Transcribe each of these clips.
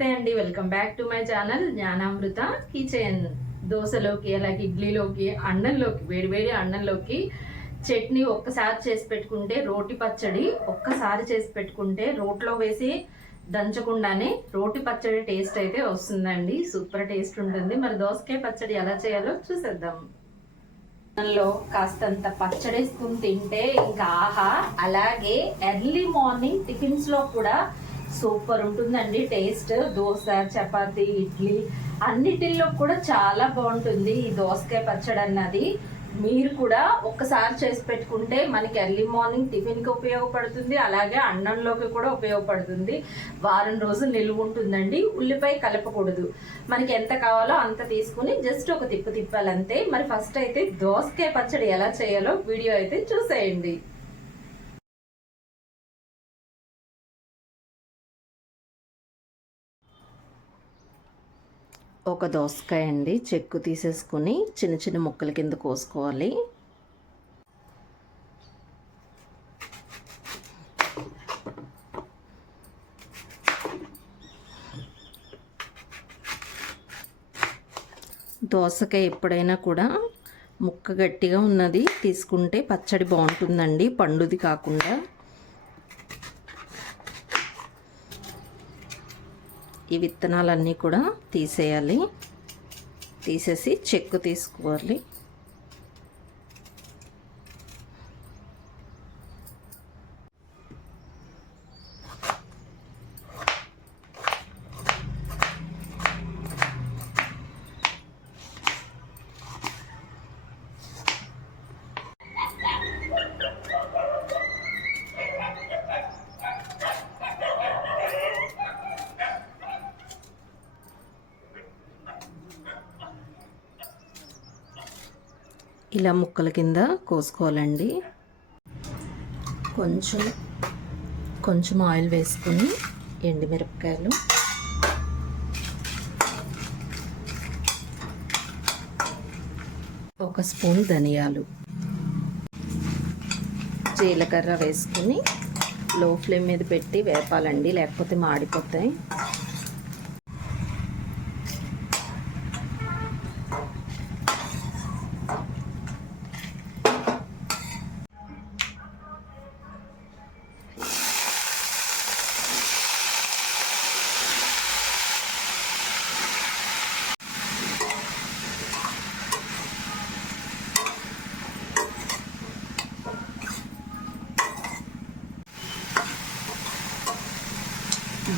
నమస్తే అండి, welcome back to my channel Gnanamrutha kitchen. దోశలోకి అలాగే ఇడ్లీలోకి అన్నంలోకి వేడివేడి అన్నంలోకి చట్నీ ఒక్కసారి చేసి పెట్టుకుంటే, రోటి పచ్చడి ఒక్కసారి చేసి పెట్టుకుంటే రోట్లో వేసి దంచకుండానే రోటి పచ్చడి టేస్ట్ అయితే వస్తుందండి. సూపర్ టేస్ట్ ఉంటుంది. మరి దోసకాయ పచ్చడి ఎలా చేయాలో చూసేద్దాం. అన్నంలో కాస్తంత పచ్చడి వేసుకుని తింటే ఇంకా ఆహా. అలాగే ఎర్లీ మార్నింగ్ టిఫిన్స్ లో కూడా సూపర్ ఉంటుందండి టేస్ట్. దోశ, చపాతి, ఇడ్లీ అన్నిటిల్లో కూడా చాలా బాగుంటుంది ఈ దోసకాయ పచ్చడి అన్నది. మీరు కూడా ఒక్కసారి చేసి పెట్టుకుంటే మనకి ఎర్లీ మార్నింగ్ టిఫిన్కి ఉపయోగపడుతుంది, అలాగే అన్నంలోకి కూడా ఉపయోగపడుతుంది. వారం రోజులు నిలువ ఉంటుందండి. ఉల్లిపాయ కలపకూడదు, మనకి ఎంత కావాలో అంత తీసుకుని జస్ట్ ఒక తిప్పు తిప్పాలంతే. మరి ఫస్ట్ అయితే దోసకాయ పచ్చడి ఎలా చేయాలో వీడియో అయితే చూసేయండి. ఒక దోసకాయ అండి చెక్కు తీసేసుకుని చిన్న చిన్న ముక్కల కింద కోసుకోవాలి. దోసకాయ ఎప్పుడైనా కూడా ముక్క గట్టిగా ఉన్నది తీసుకుంటే పచ్చడి బాగుంటుందండి, పండుది కాకుండా. ఈ విత్తనాలన్నీ కూడా తీసేయాలి. తీసేసి చెక్కు తీసుకోవాలి. ఇలా ముక్కల కింద కోసుకోవాలండి. కొంచెం ఆయిల్ వేసుకుని ఎండుమిరపకాయలు, ఒక స్పూన్ ధనియాలు, జీలకర్ర వేసుకుని లో ఫ్లేమ్ మీద పెట్టి వేపాలండి, లేకపోతే మాడిపోతాయి.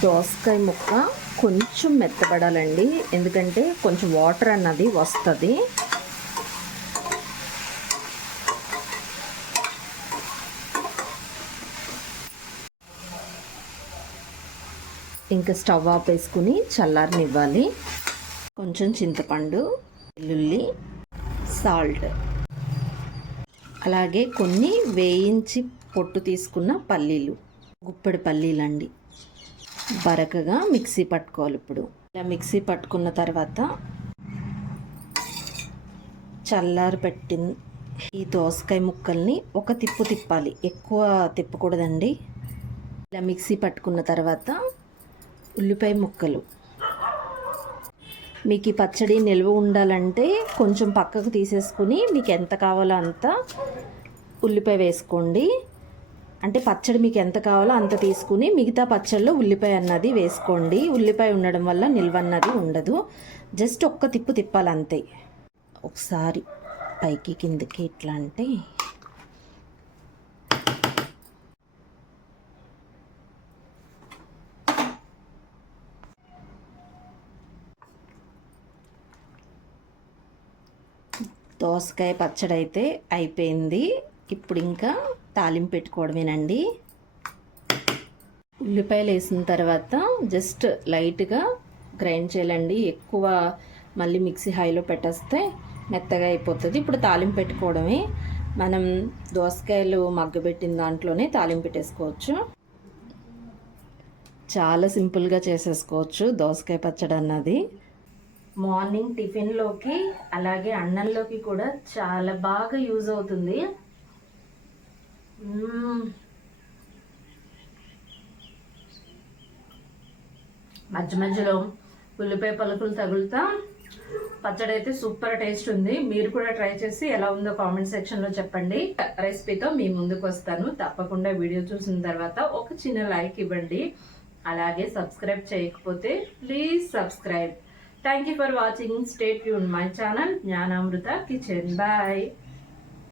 దోసకాయ ముక్క కొంచెం మెత్తబడాలండి, ఎందుకంటే కొంచెం వాటర్ అన్నది వస్తుంది. ఇంకా స్టవ్ ఆఫ్ వేసుకుని చల్లారనివ్వాలి. కొంచెం చింతపండు, వెల్లుల్లి, సాల్ట్, అలాగే కొన్ని వేయించి పొట్టు తీసుకున్న పల్లీలు, గుప్పెడు పల్లీలండి. బరకగా మిక్సీ పట్టుకోవాలి. ఇప్పుడు ఇలా మిక్సీ పట్టుకున్న తర్వాత చల్లారి పెట్టిన ఈ దోసకాయ ముక్కల్ని ఒక తిప్పు తిప్పాలి, ఎక్కువ తిప్పకూడదండి. ఇలా మిక్సీ పట్టుకున్న తర్వాత ఉల్లిపాయ ముక్కలు, మీకు ఈ పచ్చడి నిల్వ ఉండాలంటే కొంచెం పక్కకు తీసేసుకుని మీకు ఎంత కావాలో అంత ఉల్లిపాయ వేసుకోండి. అంటే పచ్చడి మీకు ఎంత కావాలో అంత తీసుకుని మిగతా పచ్చడిలో ఉల్లిపాయ అన్నది వేసుకోండి. ఉల్లిపాయ ఉండడం వల్ల నిల్వ అన్నది ఉండదు. జస్ట్ ఒక్క తిప్పు తిప్పాలంతే. ఒకసారి పైకి కిందకి ఇట్లా అంటే దోసకాయ పచ్చడి అయితే అయిపోయింది. ఇప్పుడు ఇంకా తాలింపు పెట్టుకోవడమేనండి. ఉల్లిపాయలు వేసిన తర్వాత జస్ట్ లైట్గా గ్రైండ్ చేయాలండి, ఎక్కువ మళ్ళీ మిక్సీ హైలో పెట్టేస్తే మెత్తగా అయిపోతుంది. ఇప్పుడు తాలింపు పెట్టుకోవడమే. మనం దోసకాయలు మగ్గబెట్టిన దాంట్లోనే తాలింపు పెట్టేసుకోవచ్చు. చాలా సింపుల్గా చేసేసుకోవచ్చు దోసకాయ పచ్చడి అన్నది. మార్నింగ్ టిఫిన్లోకి అలాగే అన్నంలోకి కూడా చాలా బాగా యూజ్ అవుతుంది. మధ్య మధ్యలో ఉల్లిపాయ పలుకులు తగులుతా పచ్చడి అయితే సూపర్ టేస్ట్ ఉంది. మీరు కూడా ట్రై చేసి ఎలా ఉందో కామెంట్ సెక్షన్ లో చెప్పండి. రెసిపీతో మీ ముందుకు వస్తాను. తప్పకుండా వీడియో చూసిన తర్వాత ఒక చిన్న లైక్ ఇవ్వండి. అలాగే సబ్స్క్రైబ్ చేయకపోతే please subscribe. Thank you for watching. Stay tune my channel Gnanamrutha kitchen. Bye.